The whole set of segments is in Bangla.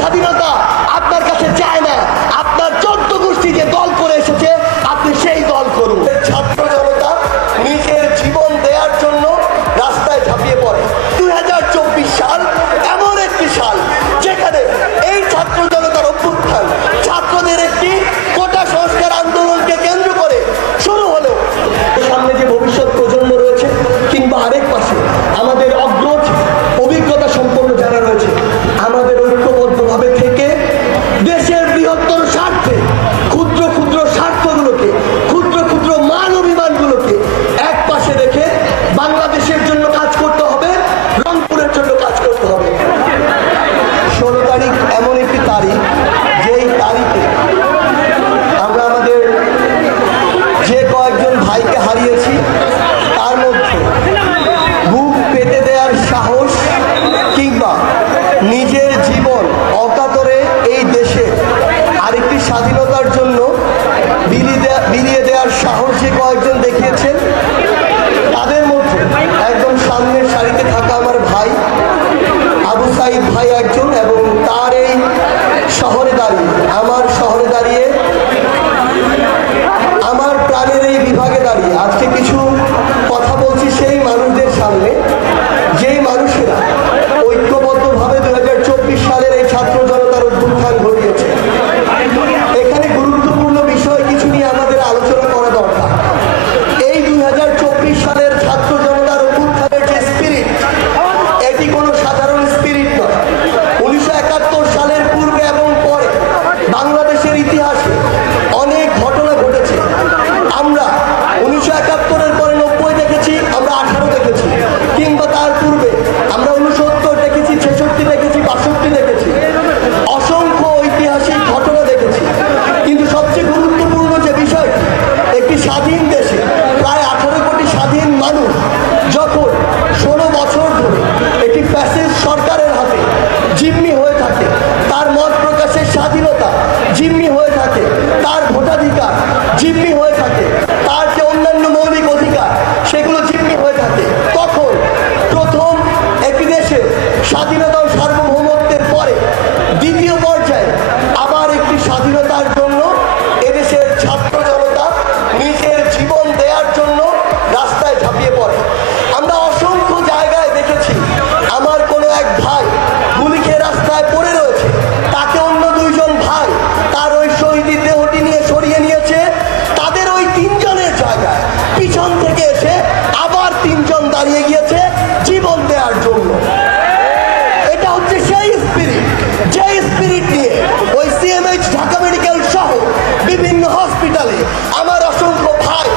স্বাধীনতা আপনার কাছে চায় না, আপনার 14 গোষ্ঠী যে দল করে এসেছে আপনি সেই দল করুন। ছাত্র জনতা নিজের জীবন দেওয়ার জন্য রাস্তায় ঝাঁপিয়ে পড়ে। 2024 সাল এমন একটি সাল যেখানে এই ছাত্র জনতার অভ্যুত্থান ছাত্রদের একটি কোটা সংস্কার আন্দোলনকে কেন্দ্র করে শুরু হলো। সামনে যে ভবিষ্যৎ প্রজন্ম রয়েছে কিংবা আরেক পাশে আমাদের অগ্রজ অভিজ্ঞতা সম্পন্ন যারা রয়েছে, আমাদের ঐক্যবদ্ধভাবে থেকে দেশের বৃহত্তর স্বার্থে ক্ষুদ্র ক্ষুদ্র স্বার্থগুলোকে, ক্ষুদ্র ক্ষুদ্র মান অভিমানগুলোকে এক পাশে রেখে বাংলাদেশের জন্য কাজ করতে হবে, রংপুরের জন্য কাজ করতে হবে। 16 তারিখ এমন একটি তারিখ, যেই তারিখে আমরা আমাদের যে কয়েকজন ভাইকে হারিয়েছি তার মধ্যে বুক পেতে দেওয়ার সাহস কিংবা নিজের জীবন অকাতরে এই দেশে আরেকটি স্বাধীনতার জন্য বিলিয়ে দেওয়ার সাহস যে কয়েকজন দেখিয়েছেন, তাদের মধ্যে একদম সামনের সারিতে থাকা আমার ভাই আবু সাইদ ভাই একজন, এবং তার এই শহরে দাঁড়িয়ে, আমার শহরে দাঁড়িয়ে, আমার প্রাণের এই বিভাগে দাঁড়িয়ে আজকে কিছু কথা বলছি সেই মানুষদের সামনে, যেই মানুষেরা ঐক্যবদ্ধভাবে 2024 সালের এই ছাত্র জনতার অভ্যুত্থান ঘটিয়েছে। এখানে গুরুত্বপূর্ণ বিষয় কিছু নিয়ে আমাদের আলোচনা করা দরকার। এই 2024 সালের ছাত্র জনতার অভ্যুত্থানের যে স্পিরিট, এটি কোনো সাধারণ স্পিরিট নয়। 1971 সালের পূর্বে এবং পরে বাংলাদেশের ইতিহাসে অনেক ঘটনা ঘটেছে। আমরা 1971-এর পরে 90 দেখেছি, আমরা 18 দেখেছি, কিংবা তার পূর্বে আমরা 69 দেখেছি, 66 দেখেছি, 62 দেখেছি, অসংখ্য ঐতিহাসিক ঘটনা দেখেছি। কিন্তু সবচেয়ে গুরুত্বপূর্ণ যে বিষয়টি, একটি স্বাধীন দেশে প্রায় 18 কোটি স্বাধীন মানুষ যখন 16 বছর ধরে একটি ফ্যাসিস্ট সরকারের হাতে জিম্মি হয়ে থাকে, তার মত প্রকাশের স্বাধীনতা জিম্মি হয়ে থাকে, তার ভোটাধিকার জিম্মি হয়ে থাকে, তার যে অন্যান্য মৌলিক অধিকার সেগুলো জিম্মি হয়ে থাকে, তখন প্রথম একটি দেশে স্বাধীনতা ও সার্বভৌমত্বের পরে দ্বিতীয় পর্যায়ে আবার একটি স্বাধীনতার জন্য এদেশের ছাত্র জনতা নিজের জীবন দেওয়ার জন্য রাস্তায় ঝাঁপিয়ে পড়ে। আমরা অসংখ্য জায়গায় দেখেছি আমার কোনো এক ভাই গুলি খেয়ে রাস্তায় পড়ে রয়েছে, তাকে অন্য 2 জন ভাই তার ওই শহীদ দেহটি নিয়ে সরিয়ে নিয়েছে, তাদের ওই 3 জনের জায়গায় পিছন থেকে এসে আবার 3 জন দাঁড়িয়ে গিয়েছে জীবন দেওয়ার জন্য। এটা হচ্ছে সেই স্পিরিট, যে স্পিরিট নিয়ে ওই সিএমএইচ ঢাকা মেডিকেল সহ বিভিন্ন হসপিটালে আমার অসংখ্য ভাই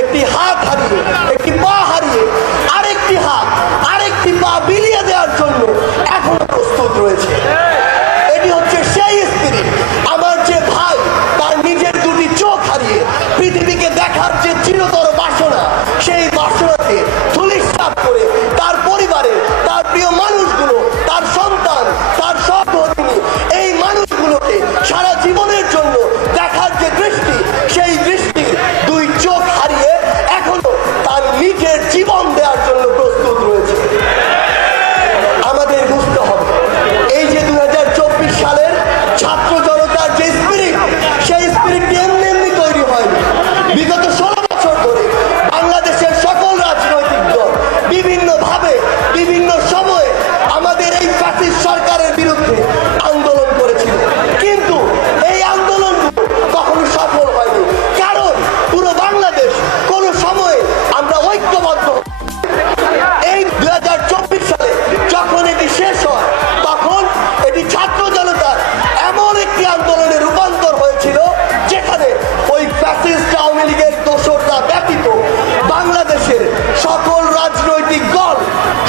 একটি হাত হারিয়ে, একটি পা হারিয়ে, আরেকটি হাত, আরেকটি পা বিলিয়ে দেওয়ার জন্য এখনো প্রস্তুত রয়েছে। এটি হচ্ছে সেই স্পিরিট। আমার যে ভাই তার নিজের 2টি চোখ হারিয়ে পৃথিবীকে দেখার যে চিরতর বাসনা, সেই বাসনাকে ধূলিসাৎ করে তার পরিবারে, তার প্রিয় মানুষগুলো, তার সন্তান, তার সহধর্মী, এই মানুষগুলোকে সারা জীবনের জন্য দেখার যে দৃষ্টি, সেই দৃষ্টির 2 চোখ হারিয়ে এখনো তার নিজের জীবন দেওয়ার জন্য প্রস্তুত রয়েছে। আমাদের বুঝতে হবে এই যে 2024 সালের ছাত্র জনতার যে স্পিরিট, সেই স্পিরিটটি এমনি এমনি তৈরি হয়নি। বিগত 16 বছর ধরে বাংলাদেশের সকল রাজনৈতিক দল বিভিন্নভাবে বিভিন্ন সময়ে আমাদের এই ফ্যাসিস্ট সরকারের বিরুদ্ধে আন্দোলন করেছিল, কিন্তু এই আন্দোলনগুলো কখনো সফল হয়নি। কারণ পুরো বাংলাদেশ কোনো সময়ে আমরা ঐক্যবদ্ধ। এই 2024 সালে যখন এটি শেষ হয়, তখন এটি ছাত্র জনতার এমন একটি আন্দোলনে রূপান্তর হয়েছিল যেখানে ওই ফ্যাসিস্ট আওয়ামী লীগের দোসররা ব্যতীত বাংলাদেশের সকল রাজনৈতিক দল,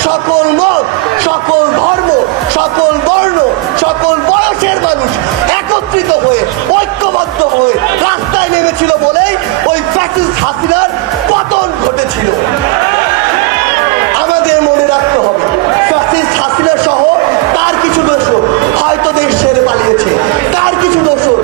সকল মত, সকল ধর্ম, সকল বর্ণ, সকল বয়সের মানুষ একত্রিত হয়ে, ঐক্যবদ্ধ হয়ে রাস্তায় নেমেছিল বলেই ওই ফ্যাসিস্ট হাসিনার পতন ঘটেছিল। আমাদের মনে রাখতে হবে, ফ্যাসিস্ট হাসিনা সহ তার কিছু দোসর হয়তো দেশ ছেড়ে পালিয়েছে, তার কিছু দোসর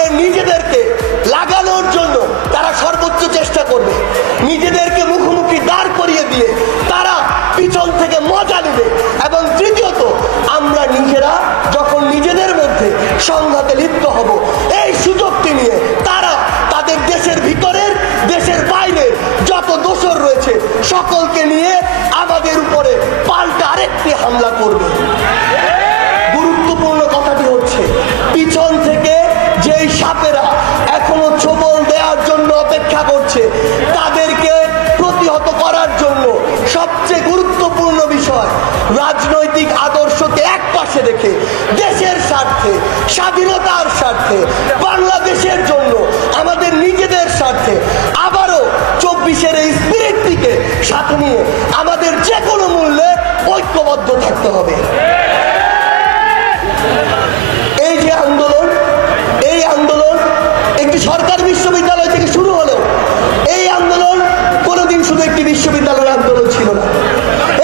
আমাদের নিজেদেরকে লাগানোর জন্য তারা সর্বোচ্চ চেষ্টা করবে, নিজেদেরকে মুখোমুখি দাঁড় করিয়ে দিয়ে তারা পিছন থেকে মজা নেবে। এবং তৃতীয়ত, আমরা নিজেরা যখন নিজেদের মধ্যে সংঘাতে লিপ্ত হব, এই সুযোগটি নিয়ে তারা তাদের দেশের ভিতরের দেশের বাইরের যত দোসর রয়েছে সকলকে নিয়ে আমাদের উপরে পাল্টা আরেকটি হামলা করবে। গুরুত্বপূর্ণ কথাটি হচ্ছে, পিছন থেকে যেই সাপেরা এখনো ছোবল দেওয়ার জন্য অপেক্ষা করছে, তাদেরকে প্রতিহত করার জন্য সবচেয়ে গুরুত্বপূর্ণ বিষয়, রাজনৈতিক আদর্শকে এক পাশে রেখে দেশের স্বার্থে, স্বাধীনতার স্বার্থে, বাংলাদেশের জন্য, আমাদের নিজেদের স্বার্থে আবারও 24-এর এই স্পিরিটটিকে সাথে নিয়ে আমাদের যে কোনো মূল্যে ঐক্যবদ্ধ থাকতে হবে। এই যে আন্দোলন, এই আন্দোলন একটি সরকারি বিশ্ববিদ্যালয় থেকে শুরু হলেও এই আন্দোলন কোনোদিন শুধু একটি বিশ্ববিদ্যালয়ের আন্দোলন ছিল না।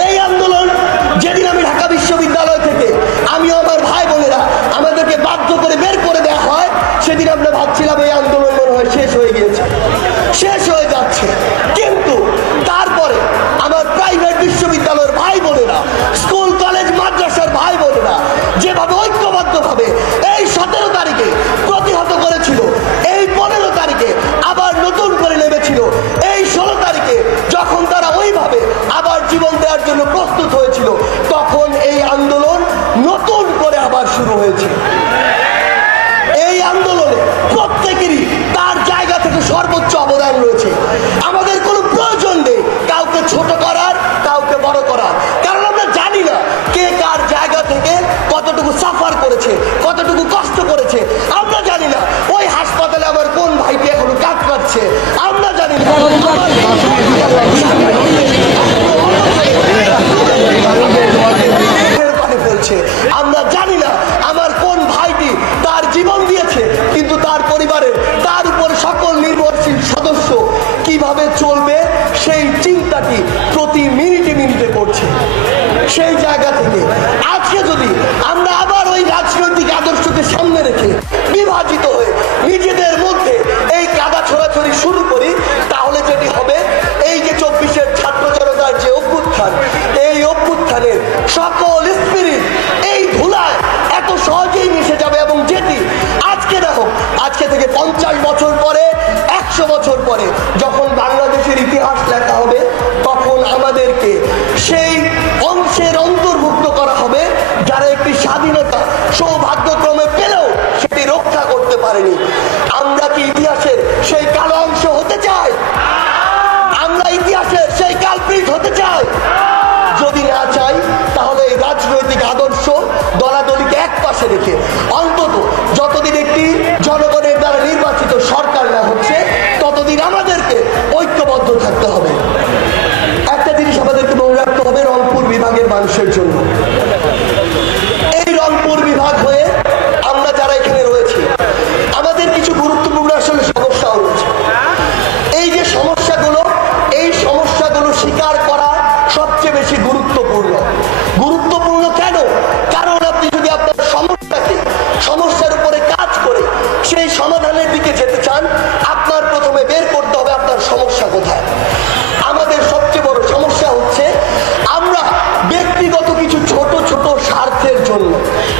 এই আন্দোলন যেদিন আমি ঢাকা বিশ্ববিদ্যালয় থেকে, আমিও আমার ভাই বোনেরা আমাদেরকে বাধ্য করে বের করে দেওয়া হয়, সেদিন আমরা ভাবছিলাম এই আন্দোলন মনে হয় শেষ হয়ে গিয়েছে, শেষ হয়ে যাচ্ছে। কিন্তু তারপরে আমার প্রাইভেট বিশ্ববিদ্যালয়ের ভাই বোনেরা, স্কুল কলেজ মাদ্রাসার ভাই বোনেরা যেভাবে ঐক্যবদ্ধভাবে এই 17 তারিখে প্রতিহত করেছিল, এই 15 তারিখে আবার নতুন করে নেমেছিল, এই 16 তারিখে যখন তারা ওইভাবে আবার জীবন দেওয়ার জন্য প্রস্তুত হয়েছিল, তখন এই আন্দোলন নতুন করে আবার শুরু হয়েছে। এই আন্দোলনে প্রত্যেকেরই তার জায়গা থেকে সর্বোচ্চ অবদান রয়েছে। আমাদের কোনো প্রয়োজন নেই কাউকে ছোট করার, কাউকে বড় করার, কারণ আমরা জানি না কে কার জায়গা থেকে কতটুকু সাফার করেছে, কতটুকু কষ্ট করেছে। আমরা জানি না ওই হাসপাতালে আমার কোন ভাইটি এখনো কাজ পাচ্ছে, আমরা জানি না ফেলছে, আমরা জানি না আমার কোন ভাইটি তার জীবন দিয়েছে, কিন্তু তার পরিবারের, তার উপর সকল নির্ভরশীল সদস্য কিভাবে চলবে সেই চিন্তাটি প্রতি মিনিটে মিনিটে করছে। সেই জায়গা থেকে আজকে যদি আমরা আবার ওই রাজনৈতিক আদর্শকে সামনে রেখে বিভাজিত হয়ে নিজেদের মধ্যে এই কাদা ছোড়াছড়ি শুরু করি, তাহলে যেটি হবে, এই যে 24-এর ছাত্র জনতার যে অভ্যুত্থান, এই অভ্যুত্থানের সকল স্পিরিট এই ধুলায় এত সহজেই মিশে যাবে। এবং যেটি আজকে দেখো, আজকে থেকে 50 বছর পরে, 100 বছর পরে যখন বাংলাদেশের ইতিহাস লেখা হবে, তখন আমাদেরকে সেই অংশের অন্তর্ভুক্ত করা হবে যারা একটি স্বাধীনতা সৌভাগ্যক্রমে পেলেও সেটি রক্ষা করতে পারেনি। আমরা কি ইতিহাসের সেই কালো অংশ হতে চাই? আমরা ইতিহাসের সেই কালপ্রিট হতে চাই? যদি না চাই, তাহলে এই রাজনৈতিক আদর্শ দলাদলিকে এক পাশে রেখে অন্তত যতদিন একটি জনগণের দ্বারা নির্বাচিত সরকার না হচ্ছে, ততদিন আমাদেরকে ঐক্যবদ্ধ থাকতে হবে। একটা জিনিস আমাদেরকে মনে রাখতে হবে রংপুর বিভাগের মানুষের জন্য। এই রংপুর বিভাগ হয়ে আমরা যারা এখানে রয়েছি, আমাদের কিছু গুরুত্বপূর্ণ আসলে সমস্যাও রয়েছে। এই যে সমস্যাগুলো, এই সমস্যাগুলো স্বীকার করা সবচেয়ে বেশি গুরুত্বপূর্ণ। গুরুত্বপূর্ণ কেন? কারণ আপনি যদি আপনার সমস্যার উপরে কাজ করে সেই সমাধানের দিকে যেতে চান, আপনার প্রথমে বের করতে হবে আপনার সমস্যা কোথায়। আমাদের সবচেয়ে বড় সমস্যা হচ্ছে আমরা ব্যক্তিগত কিছু ছোট ছোট স্বার্থের জন্য,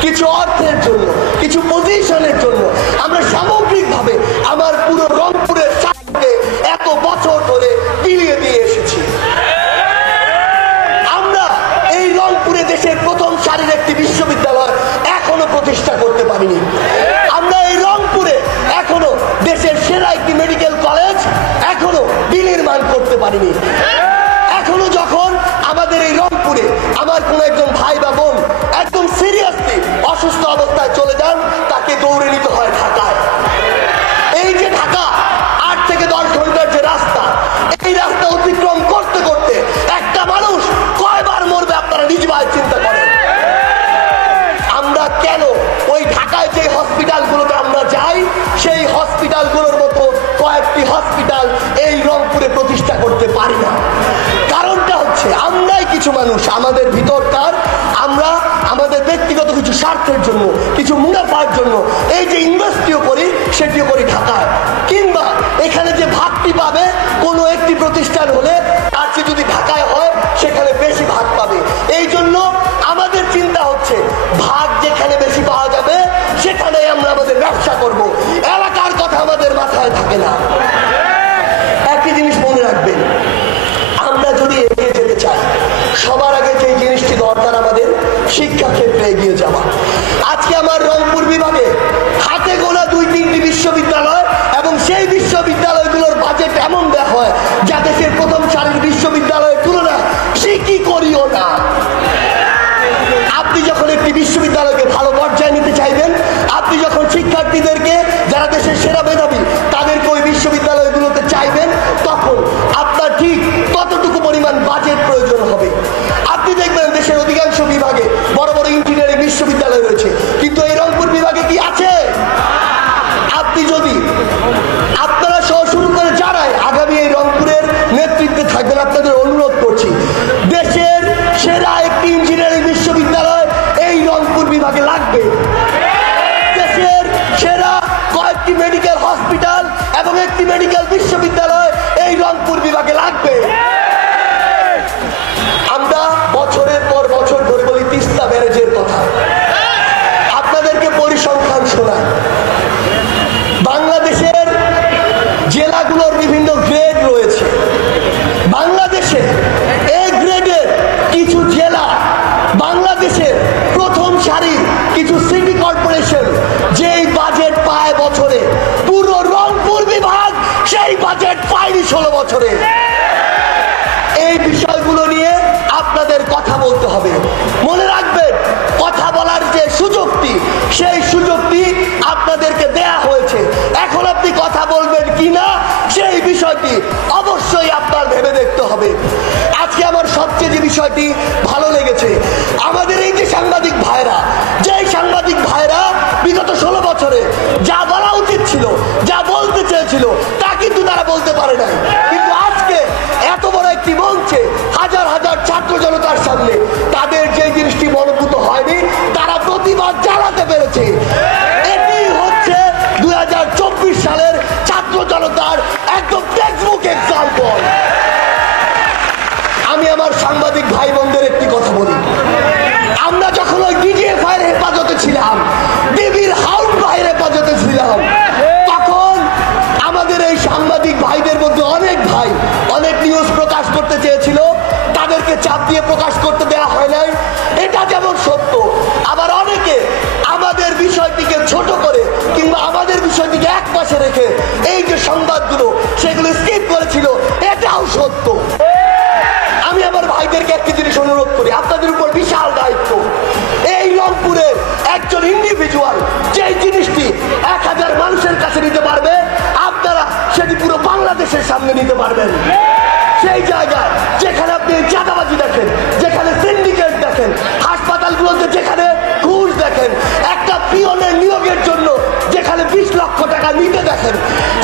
কিছু অর্থের জন্য, কিছু পজিশনের জন্য আমরা সামগ্রিকভাবে আমার পুরো রংপুরের স্বার্থকে এত বছর ধরে বিলিয়ে দিয়ে এসেছি। আমরা এই রংপুরে দেশের প্রথম সারির একটি বিশ্ববিদ্যালয় এখনো প্রতিষ্ঠা করতে পারিনি। আমরা এই রংপুরে এখনো দেশের সেরা একটি মেডিকেল কলেজ এখনো বিনির্মাণ করতে পারিনি। এখনো যখন আমাদের এই রংপুরে আমার কোন একজন ভাই বা বোন একদম সিরিয়াসলি অসুস্থ অবস্থায় চলে যান, তাকে দৌড়ে নিতে হয় ঢাকায়। এই যে ঢাকা 8 থেকে 10 ঘন্টার যে রাস্তা, এই রাস্তা অতিক্রম করতে করতে একটা মানুষ কয়বার মরবে আপনারা নিজ ভাই চিন্তা করেন। আমরা কেন ওই ঢাকায় যে হসপিটালগুলোতে আমরা যাই, সেই হসপিটালগুলোর মতো কয়েকটি হসপিটাল এই রংপুরে প্রতিষ্ঠা করতে পারি না? কারণটা হচ্ছে আমরাই কিছু মানুষ আমাদের ভিতরকার, আমরা আমাদের ব্যক্তিগত কিছু স্বার্থের জন্য, কিছু মুনাফার জন্য এই যে ইনভেস্টটিও করি সেটিও করি ঢাকায়। কিংবা এখানে যে ভাগটি পাবে কোনো একটি প্রতিষ্ঠান হলে তার চেয়ে যদি ঢাকায় হয় সেখানে বেশি ভাগ পাবে। এই জন্য আমাদের চিন্তা হচ্ছে ভাগ যেখানে বেশি পাওয়া যাবে সেখানে আমরা আমাদের ব্যবসা করব। এলাকার কথা আমাদের মাথায় থাকে না। একই জিনিস মনে রাখবেন, আমরা যদি এগিয়ে যেতে চাই সবার আগে যে জিনিসটি দরকার আমাদের শিক্ষা ক্ষেত্রে এগিয়ে যাওয়া। আজকে আমার রংপুর বিভাগে হাতে গোনা 2-3টি বিশ্ববিদ্যালয় এবং সেই বিশ্ববিদ্যালয়গুলোর বাজেট এমন দেওয়া হয় যা দেশের প্রথম সারির বিশ্ববিদ্যালয়ের তুলনায় শিক্ষি করিও না। আপনি যখন একটি বিশ্ববিদ্যালয়কে ভালো পর্যায়ে নিতে চাইবেন, আপনি যখন শিক্ষার্থীদেরকে যারা দেশের সেরা মেধাবী তাদেরকে ওই বিশ্ববিদ্যালয়গুলোতে চাইবেন, তখন আপনার ঠিক ততটুকু পরিমাণ বাজেট প্রয়োজন হবে। আপনি দেখবেন দেশের অধিকাংশ বিভাগে বড় বড় ইঞ্জিনিয়ারিং বিশ্ববিদ্যালয় রয়েছে, কিন্তু এই রংপুর বিভাগে কি আছে? আপনি যদি আপনারা সহ শুরু করে যারাই আগামী এই রংপুরের নেতৃত্বে থাকবেন, আপনাদের অনুরোধ করছি দেশের সেরা একটি ইঞ্জিনিয়ারিং বিশ্ববিদ্যালয় এই রংপুর বিভাগে লাগবে। দেশের সেরা কয়েকটি মেডিকেল হসপিটাল এবং একটি মেডিকেল বিশ্ববিদ্যালয় এই রংপুর বিভাগে লাগবে। আমরা বছরের পর বছর ধরে বলি তিস্তা ব্যারেজের কথা, আপনাদেরকে পরিসংখ্যান শোনায়। বাংলাদেশের জেলাগুলোর বিভিন্ন গ্রেড রয়েছে। বাংলাদেশে এ গ্রেডের কিছু জেলা, বাংলাদেশের প্রথম সারির কিছু সিটি কর্পোরেশন যেই বাজেট পায় বছরে, পুরো রংপুর বিভাগ সেই বাজেট পায়নি 16 বছরে। এই বিষয়গুলো নিয়ে আপনাদের কথা বলতে হবে। মনে রাখবেন, কথা বলার যে সুযোগটি সেই সুযোগটি আপনাদেরকে দেয়া হয়েছে। এখন আপনি কথা বলবেন কিনা সেই বিষয়টি অবশ্যই আপনার ভেবে দেখতে হবে। আজকে আমার সবচেয়ে যে বিষয়টি ভালো লেগেছে, আমাদের এই যে সাংবাদিক ভাইরা, যেই সাংবাদিক ভাইরা বিগত 16 বছরে যা বলা উচিত ছিল, যা বলতে চেয়েছিল তা কিন্তু তারা বলতে পারে নাই, কিন্তু আজকে এত বড় একটি মঞ্চে হাজার হাজার ছাত্র জনতার সামনে তাদের যে জিনিসটি মনোভূত হয়নি তারা প্রতিবাদ জানাতে পেরেছে। এটি হচ্ছে 2024 সালের ছাত্র জনতার একদম টেক্সটবুক এক্সাম্পল। আমি আমার সাংবাদিক ভাই বোনদের একটি কথা বলি, আমরা যখন ওই ডিজিএফআই এর হেফাজতে ছিলাম, ডিবির হাউস ভাইয়ের হেফাজতে ছিলাম, তখন আমাদের এই সাংবাদিক ভাইদের মধ্যে অনেক ভাই অনেক নিউজ প্রকাশ করতে চেয়েছিল, তাদেরকে চাপ দিয়ে প্রকাশ করতে দেওয়া হয় নাই। এটা যেমন সত্য, আবার অনেকে আমাদের বিষয়টিকে ছোট করে কিংবা আমাদের বিষয়টিকে এক পাশে রেখে এই যে সংবাদগুলো সেগুলো স্কিপ করেছিল, এটাও সত্য। আমি আমার ভাইদেরকে একটি জিনিস অনুরোধ করি, আপনাদের উপর বিশাল দায়িত্ব। এই রংপুরের একজন ইন্ডিভিজুয়াল যেই জিনিসটি 1000 মানুষের কাছে নিতে পারবে, আপনারা সেটি পুরো বাংলাদেশের সামনে নিতে পারবেন। সেই জায়গায় যেখানে আপনি চাঁদাবাজি দেখেন, যেখানে সিন্ডিকেট দেখেন, হাসপাতালগুলোতে যেখানে ঘুষ দেখেন, একটা পিয়নের নিয়োগের জন্য যেখানে 20 লক্ষ টাকা নিতে দেখেন,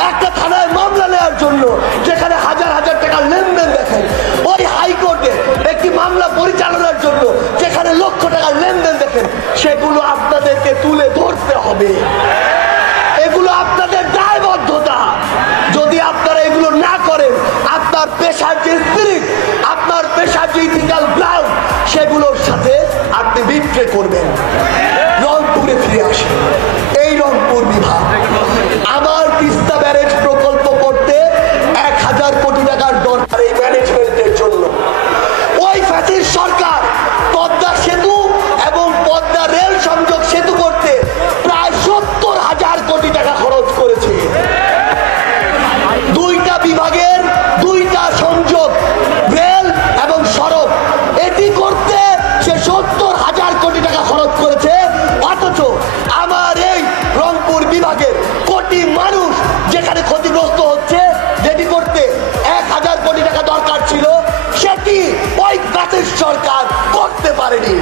একটা থানায় মামলা নেওয়ার জন্য যেখানে হাজার হাজার টাকার লেনদেন দেখেন, ওই হাইকোর্টে একটি মামলা পরিচালনার জন্য যেখানে লক্ষ টাকার লেনদেন দেখেন, সেগুলো আপনাদেরকে তুলে ধরতে হবে। এগুলো আপনাদের দায়বদ্ধতা। যদি আপনারা এগুলো না করেন, আপনার পেশার যে স্পিরিট, আপনার পেশার যে ইথিক্যাল গ্রাউন্ড, সেগুলোর সাথে আপনি বিক্রি করবেন। রংপুরে ফিরে আসে, এই রংপুর বিভাগ আমার তিস্তা ব্যারেজ প্রকল্প করতে 1000 কোটি টাকার দরকার এই ম্যানেজমেন্টের জন্য। ওই ফ্যাসিস্ট সরকার পদ্মা সেতু এবং পদ্মা রেল সংযোগ সেতু করতে প্রায় 70,000 কোটি টাকা খরচ করেছে। দুইটা বিভাগের দুইটা সংযোগ, রেল এবং সড়ক, এটি করতে সে 70,000 কোটি টাকা খরচ করেছে। অথচ আমার এই রংপুর বিভাগের কোটি মানুষ যেখানে ক্ষতিগ্রস্ত হচ্ছে, যেটি করতে 1000 কোটি টাকা দরকার ছিল, সেটি ওই ফ্যাসিস্ট সরকার করতে পারেনি।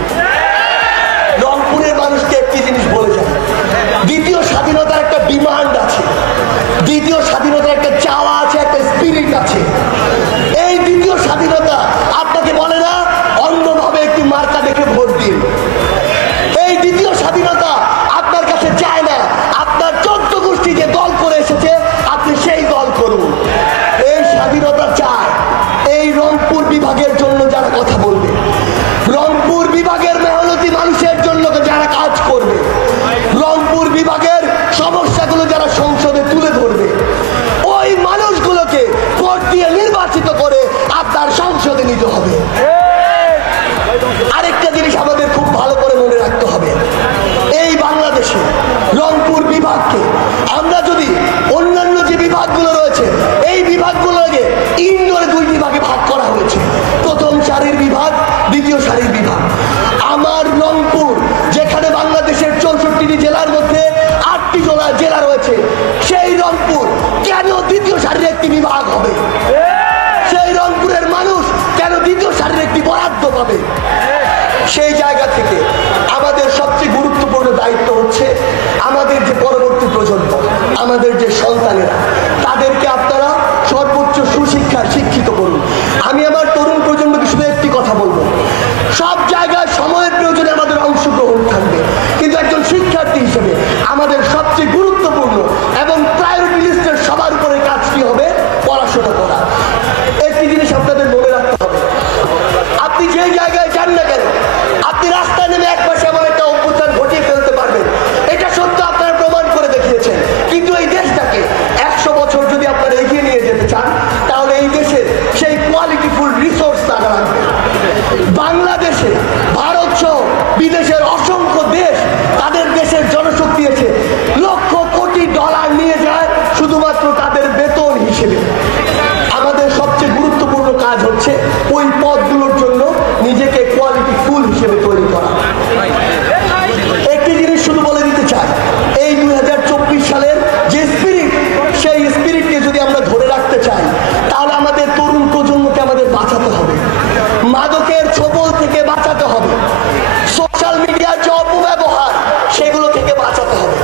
রংপুরের মানুষকে একটি জিনিস বলে যায়, দ্বিতীয় স্বাধীনতার একটা ডিমান্ড আছে, দ্বিতীয় স্বাধীনতার একটা চাওয়া আছে, একটা স্পিরিট আছে। এই দ্বিতীয় স্বাধীনতা আপনাকে বলে না অন্যভাবে একটি মার্কা দেখে ভোট দিন। দ্বিতীয় সারির বিভাগ। আমার রংপুর, যেখানে বাংলাদেশের 64টি জেলার মধ্যে 8টি জেলা রয়েছে, সেই রংপুর কেন দ্বিতীয় সারির একটি বিভাগ হবে? সেই রংপুরের মানুষ কেন দ্বিতীয় সারির একটি বরাদ্দ পাবে? সেই জায়গা থেকে আমাদের সবচেয়ে গুরুত্বপূর্ণ দায়িত্ব হচ্ছে আমাদের যে পরবর্তী প্রজন্ম, আমাদের যে সন্তানেরা, তাদেরকে আপনারা সর্বোচ্চ সুশিক্ষায় শিক্ষিত করুন। আমি আমার তরুণ প্রজন্মকে শুধু একটি কথা বলবো, সব জায়গায় সময়ের প্রয়োজনে আমাদের অংশগ্রহণ থাকবে, কিন্তু একজন শিক্ষার্থী হিসেবে আমাদের সবচেয়ে গুরুত্বপূর্ণ এবং প্রায়োরিটি লিস্টের সবার উপরে কাজটি হবে পড়াশোনা করা। একটি জিনিস আপনাদের মনে রাখতে হবে, আপনি যে জায়গায় যান না কেন, আপনি রাস্তায় নেমে এক পাশে এমন একটা অভ্যুত্থান ঘটিয়ে ফেলতে পারবেন, এটা সত্য, আপনারা প্রমাণ করে দেখিয়েছেন। কিন্তু এই দেশটাকে 100 বছর যদি আপনারা এগিয়ে নিয়ে যেতে চান, তাহলে এই দেশের সেই কোয়ালিটিফুল রিসোর্স তারা রাখবে। বাংলাদেশে, ভারত সহ বিদেশের অসংখ্য দেশ তাদের দেশের জনশক্তি এসে লক্ষ কোটি ডলার নিয়ে যায় শুধুমাত্র তাদের বেতন হিসেবে। আমাদের সবচেয়ে গুরুত্বপূর্ণ কাজ হচ্ছে ওই পদগুলোর জন্য নিজেকে কোয়ালিটি ফুল হিসেবে তৈরি করা। একটি জিনিস শুধু বলে দিতে চাই, এই 2024 সালের যে স্পিরিট, সেই স্পিরিটকে যদি আমরা ধরে রাখতে চাই, তাহলে আমাদের তরুণ প্রজন্মকে আমাদের বাঁচাতে হবে, মাদকের ছোবল থেকে বাঁচাতে হবে, সোশ্যাল মিডিয়ার যে অপব্যবহার সেগুলো থেকে বাঁচাতে হবে।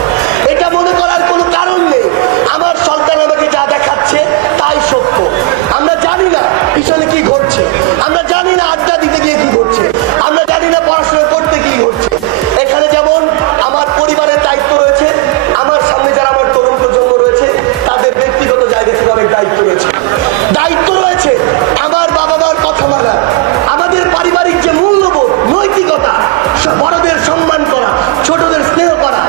এটা মনে করার কোনো কারণ নেই আমার সন্তান আমাকে যা দেখাচ্ছে তাই সত্য। আমরা জানি না পিছনে কি ঘটছে, আমরা জানি না আড্ডা দিতে গিয়ে কি ঘটছে, আমরা জানি না পড়াশোনা করতে কি ঘটছে। এখানে যেমন আমার পরিবারের দায়িত্ব রয়েছে, আমার সামনে যারা আমার তরুণ প্রজন্ম রয়েছে তাদের ব্যক্তিগত জায়গা থেকে অনেক দায়িত্ব রয়েছে। দায়িত্ব রয়েছে আমার বাবা মার কথা মানা, আমাদের পারিবারিক যে মূল্যবোধ, নৈতিকতা, বড়দের সম্মান করা, ছোটদের স্নেহ করা,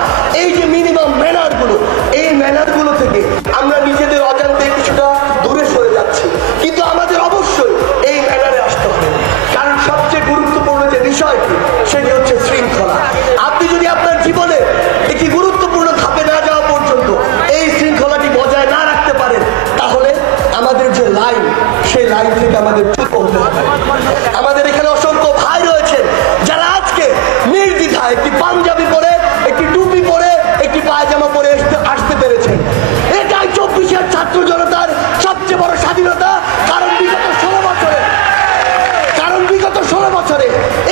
এই যে মিনিমাম ম্যানারগুলো, এই ম্যানারগুলো থেকে আমরা নিজেদের অজান্তে কিছুটা দূরে সরে যাচ্ছি। কিন্তু আমাদের অবশ্যই এই ম্যানারে আসতে হবে, কারণ সবচেয়ে গুরুত্বপূর্ণ যে বিষয়টি সেটি হচ্ছে শৃঙ্খলা। আপনি যদি আপনার জীবনে একটি গুরুত্বপূর্ণ ধাপে না যাওয়া পর্যন্ত এই শৃঙ্খলাটি বজায় না রাখতে পারেন, তাহলে আমাদের যে লাইন, সেই লাইন থেকে আমাদের চ্যুত হতে হবে। আমাদের এখানে অসংখ্য ভাই রয়েছেন যারা আজকে নির্দ্বিধায় একটি পাঞ্জাবি পরে, একটি টুপি পরে, একটি পায়জামা পরে আসতে পেরেছেন। এটাই 24-এর ছাত্র জনতার সবচেয়ে বড় স্বাধীনতা। কারণ বিগত 16 বছরে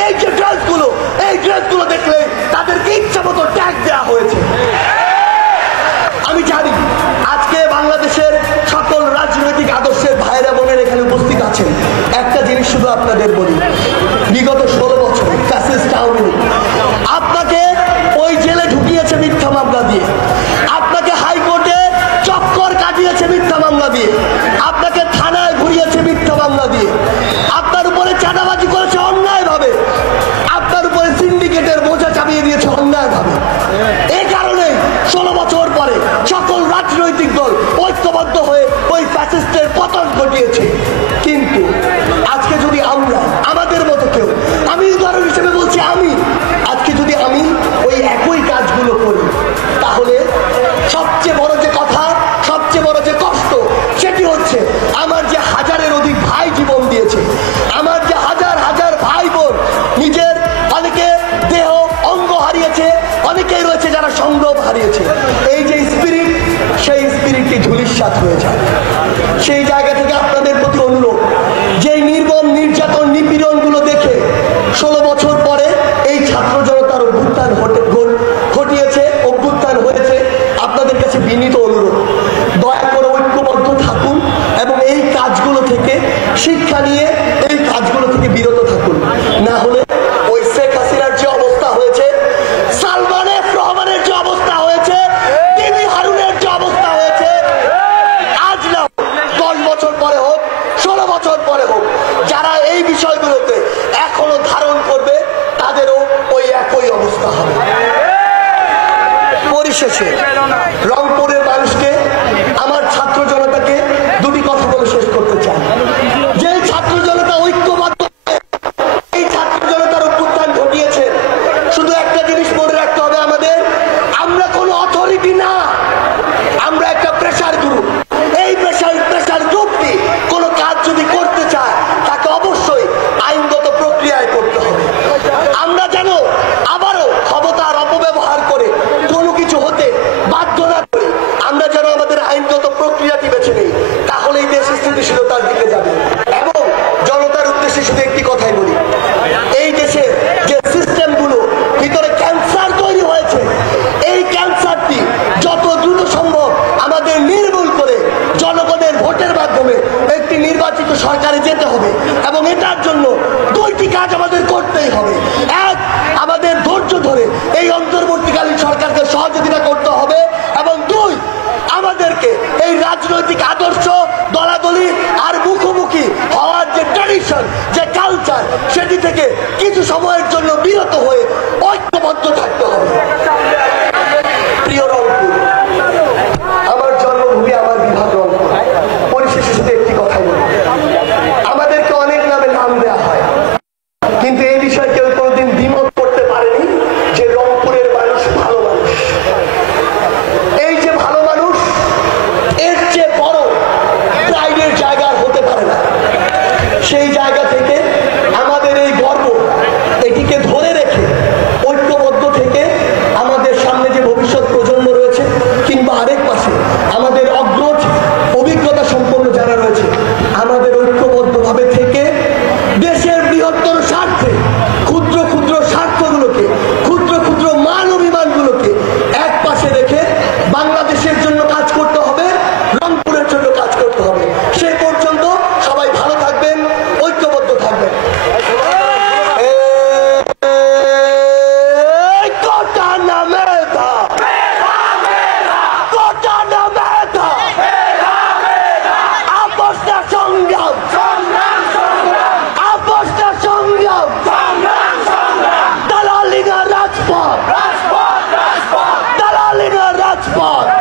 এই যে ড্রেসগুলো, এই ড্রেসগুলো দেখলে তাদেরকে ইচ্ছা মতো ট্যাগ দেওয়া হয়েছে। আমি জানি আজকে বাংলাদেশের সকল রাজনৈতিক আদর্শের ভাইরা বোনের এখানে উপস্থিত আছেন। একটা জিনিস শুধু আপনাদের বলি, বিগত 16 বছর ফ্যাসিস্ট আওয়ামী লীগ আপনাকে ওই জেলে ঢুকিয়েছে মিথ্যা মামলা দিয়ে, আপনাকে হাইকোর্টে চক্কর কাটিয়েছে মিথ্যা মামলা দিয়ে, আপনাকে থানায় ঘুরিয়েছে মিথ্যা মামলা দিয়ে, আপনার উপরে চাঁদাবাজি করেছে অন্যায়ভাবে, আপনার উপরে সিন্ডিকেটের বোঝা চাপিয়ে দিয়েছে অন্যায়ভাবে। এই কারণে 16 বছর পরে সকল রাজনৈতিক দল ঐক্যবদ্ধ হয়ে ওই ফ্যাসিস্টের পতন ঘটিয়েছে। কিন্তু আজকে যদি আমরা, আমাদের মতো কেউ, আমি উদাহরণ হিসেবে বলছি, আজকে যদি আমি ওই একই কাজগুলো করি, তাহলে সবচেয়ে বড় যে কথা, সবচেয়ে বড় যে কষ্ট, সেটি হচ্ছে আমার যে হাজারের অধিক ভাই জীবন দিয়েছে, আমার যে হাজার হাজার ভাই বোন নিজের অনেকে দেহ অঙ্গ হারিয়েছে, অনেকেই রয়েছে যারা সংগ্রাম হারিয়েছে, এই যে স্পিরিট, সেই স্পিরিটটি ধূলিসাৎ হয়ে যায়। সেই জায়গা থেকে আপনাদের প্রতি অনুরোধ, যে নির্মম নির্যাতন নিপীড়নগুলো দেখে 16 বছর পরে এই ছাত্র জনতার অভ্যুত্থান ঘটিয়েছে, অভ্যুত্থান হয়েছে, আপনাদের কাছে বিনীত অনুরোধ, দয়া করে ঐক্যবদ্ধ থাকুন এবং এই কাজগুলো থেকে শিক্ষা নিয়ে এই কাজগুলো থেকে বিরত থাকুন। না হলে ওই শেখ হাসিনার যে অবস্থা হয়েছে, সালমান এফ রহমানের যে অবস্থা হয়েছে, বিবি হারুনের যে অবস্থা হয়েছে, আজ না 10 বছর পরে হোক, 16 বছর পরে হোক, যারা এই বিষয়গুলোতে এখনো ধারণ করবে তাদেরও ওই একই অবস্থা হবে। পরিশেষে রংপুরের মানুষকে, আমার ছাত্র জনতাকে দুটি কথা বলে শেষ করতে চাই। যে ছাত্র জনতা ঐক্যবদ্ধ, এই ছাত্র জনতার অভ্যুত্থান ঘটিয়েছে, শুধু একটা জিনিস মনে রাখতে হবে আমাদের, আমরা কোনো অথরিটি না, আমরা একটা প্রেসার গ্রুপ। এই প্রেসার গ্রুপটি কোনো কাজ যদি করতে চায়, তাকে অবশ্যই আইনগত প্রক্রিয়ায় করতে জিন্দাবাদ।